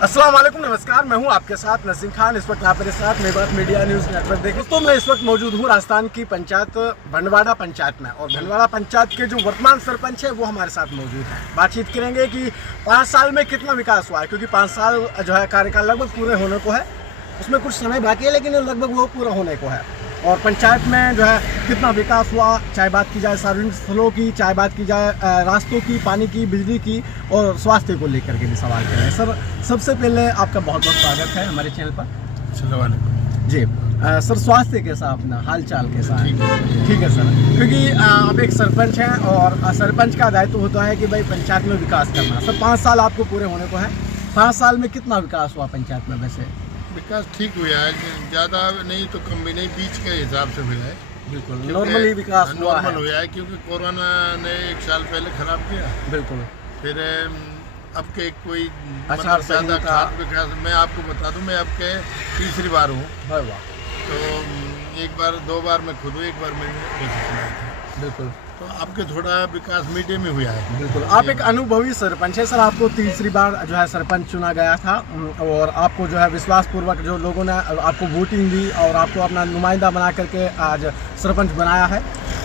अस्सलाम वालेकुम, नमस्कार। मैं हूं आपके साथ नसीम खान। इस वक्त यहाँ पर साथ मेरे बात मीडिया न्यूज़ नेटवर्क देखें तो मैं इस वक्त मौजूद हूं राजस्थान की पंचायत भंडवाड़ा पंचायत में, और भंडवाड़ा पंचायत के जो वर्तमान सरपंच है वो हमारे साथ मौजूद है। बातचीत करेंगे कि 5 साल में कितना विकास हुआ है, क्योंकि 5 साल जो है कार्यकाल लगभग पूरे होने को है। उसमें कुछ समय बाकी है लेकिन लगभग वो पूरा होने को है। और पंचायत में जो है कितना विकास हुआ, चाहे बात की जाए सार्वजनिक स्थलों की, चाहे बात की जाए रास्तों की, पानी की, बिजली की और स्वास्थ्य को लेकर के भी सवाल करें। सर, सबसे पहले आपका बहुत बहुत स्वागत है हमारे चैनल पर। जी सर, स्वास्थ्य कैसा, अपना हाल चाल कैसा है? ठीक है सर, क्योंकि आप एक सरपंच हैं और सरपंच का दायित्व होता है कि भाई पंचायत में विकास करना। सर, 5 साल आपको पूरे होने को है। 5 साल में कितना विकास हुआ पंचायत में? वैसे विकास ठीक हुआ है, ज़्यादा नहीं तो कम भी नहीं, बीच के हिसाब से हुआ है। बिल्कुल नॉर्मली विकास नॉर्मल हुआ है, क्योंकि कोरोना ने 1 साल पहले खराब किया। बिल्कुल। फिर अब के कोई आचार ज़्यादा संहिता खास विकास, मैं आपको बता दूं, मैं अब के तीसरी बार हूँ। तो 1 बार 2 बार मैं खुद हूँ, 1 बार मैंने कोशिश की थी। बिल्कुल। तो आपके थोड़ा विकास मीडियम में हुआ है। बिल्कुल, आप एक अनुभवी सरपंच है सर। आपको तीसरी बार जो है सरपंच चुना गया था, और आपको जो है विश्वासपूर्वक जो लोगों ने आपको वोटिंग दी और आपको अपना नुमाइंदा बना करके आज सरपंच बनाया है।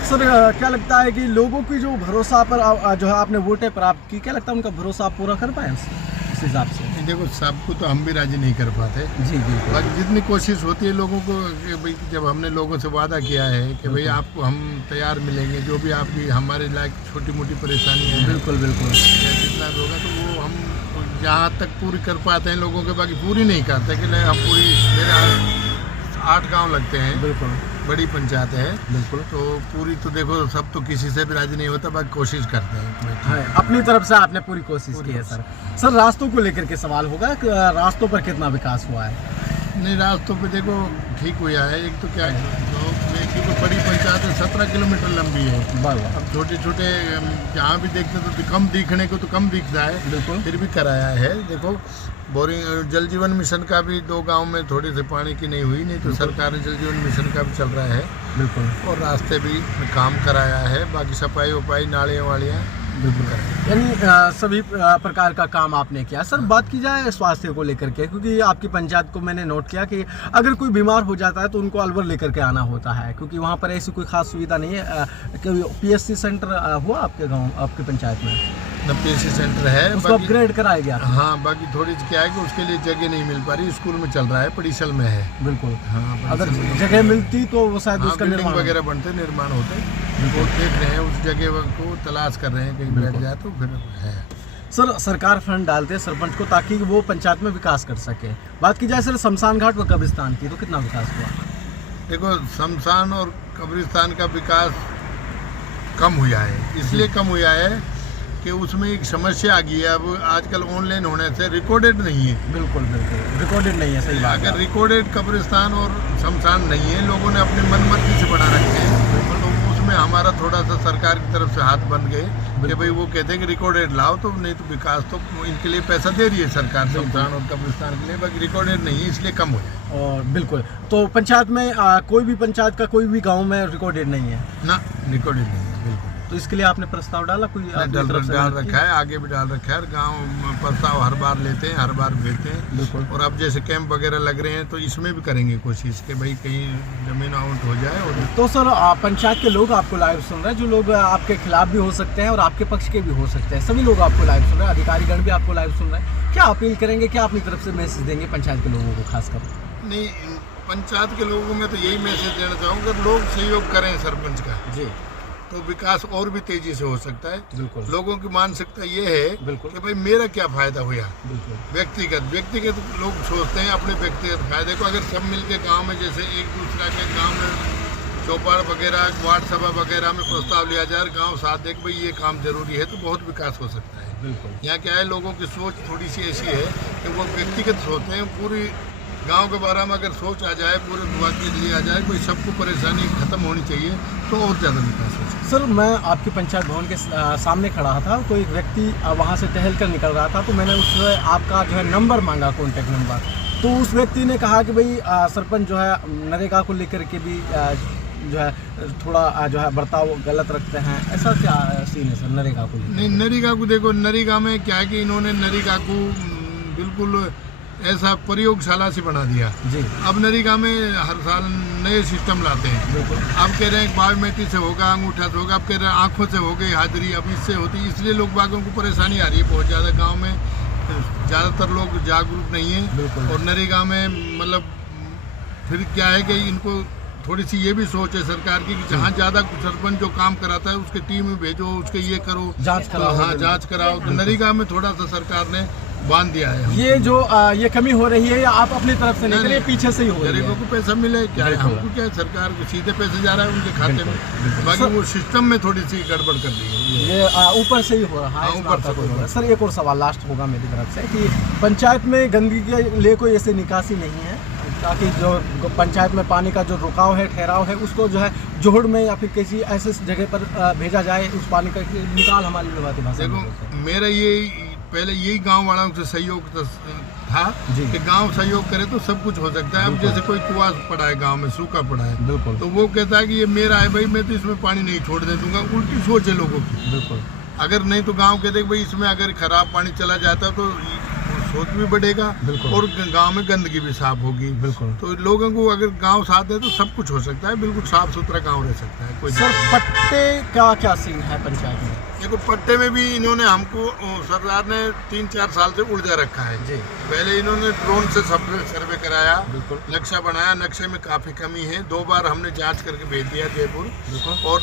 सर, क्या लगता है कि लोगों की जो भरोसा पर जो है आपने वोटें प्राप्त की, क्या लगता है उनका भरोसा आप पूरा कर पाए इस हिसाब से? देखो, सबको तो हम भी राजी नहीं कर पाते जी। बिल्कुल। बाकी जितनी कोशिश होती है लोगों को कि भाई, जब हमने लोगों से वादा किया है कि भाई आपको हम तैयार मिलेंगे, जो भी आपकी हमारे लायक छोटी मोटी परेशानी है, बिल्कुल बिल्कुल, जितना भी होगा तो वो हम जहाँ तक पूरी कर पाते हैं लोगों के, बाकी पूरी नहीं करते कि नहीं हम पूरी। मेरे 8 गाँव लगते हैं। बिल्कुल बड़ी पंचायत है। बिल्कुल। तो पूरी तो देखो, सब तो किसी से भी राजी नहीं होता, बाकी कोशिश करते हैं। हाँ, अपनी तरफ से आपने पूरी कोशिश की है सर। सर, रास्तों को लेकर के सवाल होगा कि रास्तों पर कितना विकास हुआ है? नहीं, रास्तों पे देखो ठीक हुआ है। एक तो क्या है, क्योंकि बड़ी पंचायत है, 17 किलोमीटर लंबी है। अब छोटे छोटे जहाँ भी देखते तो कम दिखने को तो कम दिखता है। बिल्कुल। फिर भी कराया है। देखो, बोरिंग जल जीवन मिशन का भी 2 गांव में थोड़ी से पानी की नहीं हुई, नहीं तो सरकार ने जल जीवन मिशन का भी चल रहा है। बिल्कुल। और रास्ते भी काम कराया है, बाकी सफाई वफाई, नालियाँ वालियाँ बिल्कुल। यानी सभी प्रकार का काम आपने किया। सर, बात की जाए स्वास्थ्य को लेकर के, क्योंकि आपकी पंचायत को मैंने नोट किया कि अगर कोई बीमार हो जाता है तो उनको अलवर लेकर के आना होता है, क्योंकि वहाँ पर ऐसी कोई खास सुविधा नहीं है। PSC सेंटर हुआ आपके गाँव, आपकी पंचायत में? PSC सेंटर है, उसको अपग्रेड कराया गया। हाँ, बाकी थोड़ी क्या है कि उसके लिए जगह नहीं मिल पा रही। स्कूल में चल रहा है, पड़ीसल में है। बिल्कुल। हाँ, अगर जगह मिलती तो वो शायद उसका निर्माण वगैरह बनते, निर्माण होते। वो देख रहे हैं, उस जगह को तलाश कर रहे हैं, कहीं बैठ जाए तो फिर है। सर, सरकार फंड डालते हैं सरपंच को ताकि वो पंचायत में विकास कर सके। बात की जाए सर शमशान घाट व कब्रिस्तान की, तो कितना विकास हुआ? देखो, शमशान और कब्रिस्तान का विकास कम हुआ है। इसलिए कम हुआ है कि उसमें एक समस्या आ गई है। अब आजकल ऑनलाइन होने से रिकॉर्डेड नहीं है। बिल्कुल बिल्कुल, रिकॉर्डेड नहीं है। सही बात है। अगर रिकॉर्डेड कब्रिस्तान और शमशान नहीं है, लोगों ने अपनी मनमर्जी से बना रखे हैं, तो उसमें हमारा थोड़ा सा सरकार की तरफ से हाथ बन गए कि भाई वो कहते हैं कि रिकॉर्डेड लाओ, तो नहीं तो विकास तो इनके लिए पैसा दे रही है सरकार शमशान और कब्रिस्तान के लिए, बाकी रिकॉर्डेड नहीं है, इसलिए कम हो जाए। और बिल्कुल, तो पंचायत में कोई भी पंचायत का कोई भी गाँव में रिकॉर्डेड नहीं है ना? रिकॉर्डेड नहीं है, बिल्कुल। तो इसके लिए आपने प्रस्ताव डाला कोई? डाल रखा है, आगे भी डाल रखा है। गांव प्रस्ताव हर बार लेते हैं, हर बार भेजते हैं। बिल्कुल। और अब जैसे कैंप वगैरह लग रहे हैं तो इसमें भी करेंगे कोशिश कि भाई कहीं जमीन आउट हो जाए। और तो सर, पंचायत के लोग आपको लाइव सुन रहे हैं, जो लोग आपके खिलाफ भी हो सकते हैं और आपके पक्ष के भी हो सकते हैं, सभी लोग आपको लाइव सुन रहे हैं, अधिकारीगण भी आपको लाइव सुन रहे हैं। क्या अपील करेंगे, क्या अपनी तरफ से मैसेज देंगे पंचायत के लोगों को खासकर? नहीं, पंचायत के लोगों में तो यही मैसेज देना चाहूँगा कि लोग सहयोग करें सरपंच का जी, तो विकास और भी तेजी से हो सकता है। बिल्कुल। लोगों की मानसिकता ये है कि भाई मेरा क्या फायदा हुआ। व्यक्तिगत लोग सोचते हैं अपने व्यक्तिगत फायदे को। अगर सब मिलके गांव में, जैसे एक दूसरा के गांव में चौपाल वगैरह, वार्ड सभा वगैरह में प्रस्ताव लिया जाए, गांव साथ देख भाई ये काम जरूरी है, तो बहुत विकास हो सकता है। बिल्कुल। यहाँ क्या है, लोगों की सोच थोड़ी सी ऐसी है कि वो व्यक्तिगत सोचते हैं। पूरी गांव के बारे में अगर सोच आ जाए, पूरे विभाग के लिए आ जाए, कोई सबको परेशानी खत्म होनी चाहिए, तो और ज़्यादा विकास हो सकता है। सर, मैं आपके पंचायत भवन के सामने खड़ा था, तो एक व्यक्ति वहाँ से टहल कर निकल रहा था, तो मैंने उससे आपका जो है नंबर मांगा, कॉन्टैक्ट नंबर। तो उस व्यक्ति ने कहा कि भाई सरपंच जो है नरेगा को लेकर के भी जो है थोड़ा जो है बर्ताव गलत रखते हैं। ऐसा क्या सीन है सर नरेगा को? नहीं, नरेगा को देखो, नरेगा में क्या है कि इन्होंने नरेगा को बिल्कुल ऐसा प्रयोगशाला से बना दिया जी। अब नरेगा में हर साल नए सिस्टम लाते हैं। बिल्कुल। अब कह रहे हैं बायोमेट्रिक से होगा, अंगूठा से होगा, अब कह रहे हैं आँखों से हो गई हाजिरी, अब इससे होती, इसलिए लोग बागों को परेशानी आ रही है बहुत ज़्यादा। गाँव में ज़्यादातर लोग जागरूक नहीं हैं और नरेगा में मतलब फिर क्या है कि इनको थोड़ी सी ये भी सोच है सरकार की कि जहाँ ज़्यादा सरपंच जो काम कराता है उसके टीम में भेजो, उसके ये करो, जांच कराओ। हाँ जांच कराओ। तो नरेगा में थोड़ा सा सरकार ने बांध दिया है। ये जो ये कमी हो रही है या आप अपनी तरफ से नहीं कर रहे, पीछे से ही हो रही गरीबों है? को पैसा मिले क्या है, हमको क्या है, सरकार को सीधे पैसे जा रहा है उनके खाते में, बाकी वो सिस्टम में थोड़ी सी गड़बड़ कर दी है। ये ऊपर से ही हो रहा है, ऊपर से हो रहा है। सर एक और सवाल लास्ट होगा मेरी तरफ से कि पंचायत में गंदगी के लिए कोई ऐसी निकासी नहीं है ताकि जो पंचायत में पानी का जो रुकाव है, ठहराव है, उसको जो है जोहड़ में या फिर किसी ऐसे जगह पर भेजा जाए, उस पानी का निकाल हमारी विभागीय भाषा में? देखो मेरा ये पहले यही गांव वालों से सहयोग था कि गांव सहयोग करे तो सब कुछ हो सकता है। अब जैसे कोई कुआं पड़ा है गांव में, सूखा पड़ा है, बिल्कुल, तो वो कहता है कि ये मेरा है भाई, मैं तो इसमें पानी नहीं छोड़ दे दूंगा। उल्टी सोच है लोगों की। बिल्कुल। अगर नहीं तो गांव कहते भाई इसमें अगर खराब पानी चला जाता तो सोच भी बढ़ेगा और गांव में गंदगी भी साफ होगी। बिल्कुल। तो लोगों को अगर गांव साथ है तो सब कुछ हो सकता है, बिल्कुल साफ सुथरा गांव रह सकता है। कोई सर पट्टे का क्या सीन है पंचायत में? देखो पट्टे में भी इन्होंने हमको सरकार ने 3-4 साल से उलझा रखा है जी। पहले इन्होंने ड्रोन से सर्वे कराया, नक्शा बनाया, नक्शे में काफ़ी कमी है, 2 बार हमने जांच करके भेज दिया जयपुर। और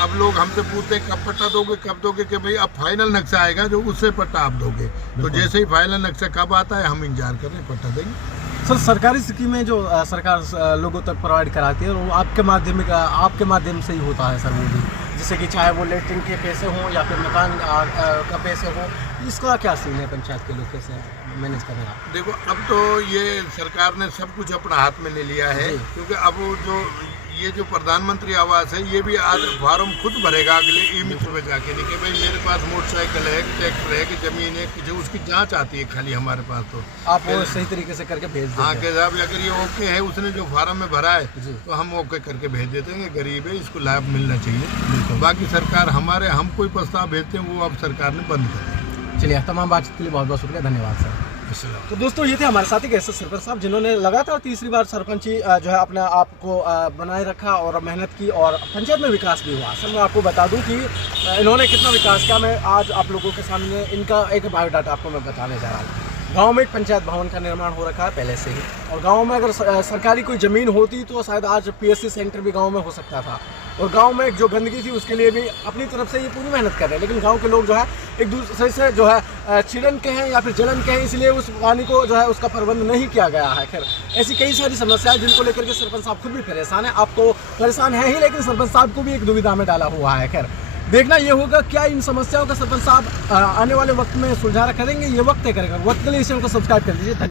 अब लोग हमसे पूछते हैं कब पट्टा दोगे, कब दोगे, कि भाई अब फाइनल नक्शा आएगा जो उससे पट्टा आप दोगे। तो जैसे ही फाइनल नक्शा कब आता है हम इंतजार कर रहे हैं, पट्टा देंगे। सर सरकारी स्कीमें जो सरकार लोगों तक प्रोवाइड कराती है वो आपके माध्यम से ही होता है सर, वो भी जैसे कि चाहे वो लेटरिन के पैसे हों या फिर मकान का पैसे हो, इसका क्या सीन है? पंचायत के लोग कैसे मैनेज कर रहे हैं? देखो अब तो ये सरकार ने सब कुछ अपना हाथ में ले लिया है, क्योंकि अब जो ये जो प्रधानमंत्री आवास है ये भी आज फॉर्म खुद भरेगा अगले ई-मित्र में जाके, नहीं कि भाई मेरे पास मोटरसाइकिल है, ट्रैक्टर है, कि जमीन है, कि जो उसकी जांच आती है खाली हमारे पास, तो आप वो सही तरीके से करके भेज देते हैं। हाँ कि साहब अगर ये ओके है, उसने जो फार्म में भरा है तो हम ओके करके भेज देते हैं। गरीब है, इसको लाभ मिलना चाहिए। बाकी सरकार हम कोई प्रस्ताव भेजते हैं वो अब सरकार ने बंद कर दिया। चलिए तमाम बातचीत के लिए बहुत बहुत शुक्रिया, धन्यवाद सर। तो दोस्तों ये थे हमारे साथी कैसे सरपंच साहब जिन्होंने लगातार तीसरी बार सरपंची जो है अपने आप को बनाए रखा और मेहनत की और पंचायत में विकास भी हुआ। सर मैं आपको बता दूं कि इन्होंने कितना विकास किया, मैं आज आप लोगों के सामने इनका एक बायोडाटा आपको मैं बताने जा रहा हूँ। गांव में एक पंचायत भवन का निर्माण हो रखा है पहले से ही, और गांव में अगर सरकारी कोई ज़मीन होती तो शायद आज पीएससी सेंटर भी गांव में हो सकता था। और गांव में जो गंदगी थी उसके लिए भी अपनी तरफ से ये पूरी मेहनत कर रहे हैं, लेकिन गांव के लोग जो है एक दूसरे से जो है चिड़न के हैं या फिर जलन के हैं, इसलिए उस पानी को जो है उसका प्रबंध नहीं किया गया है। खैर ऐसी कई सारी समस्याएं जिनको लेकर के सरपंच साहब खुद भी परेशान है। आप तो परेशान है ही, लेकिन सरपंच साहब को भी एक दुविधा में डाला हुआ है। खैर देखना ये होगा क्या इन समस्याओं का सरपंच साहब आने वाले वक्त में सुलझा करेंगे, ये वक्त तय करेगा। वक्त के लिए इस चैनल को सब्सक्राइब कर लीजिए।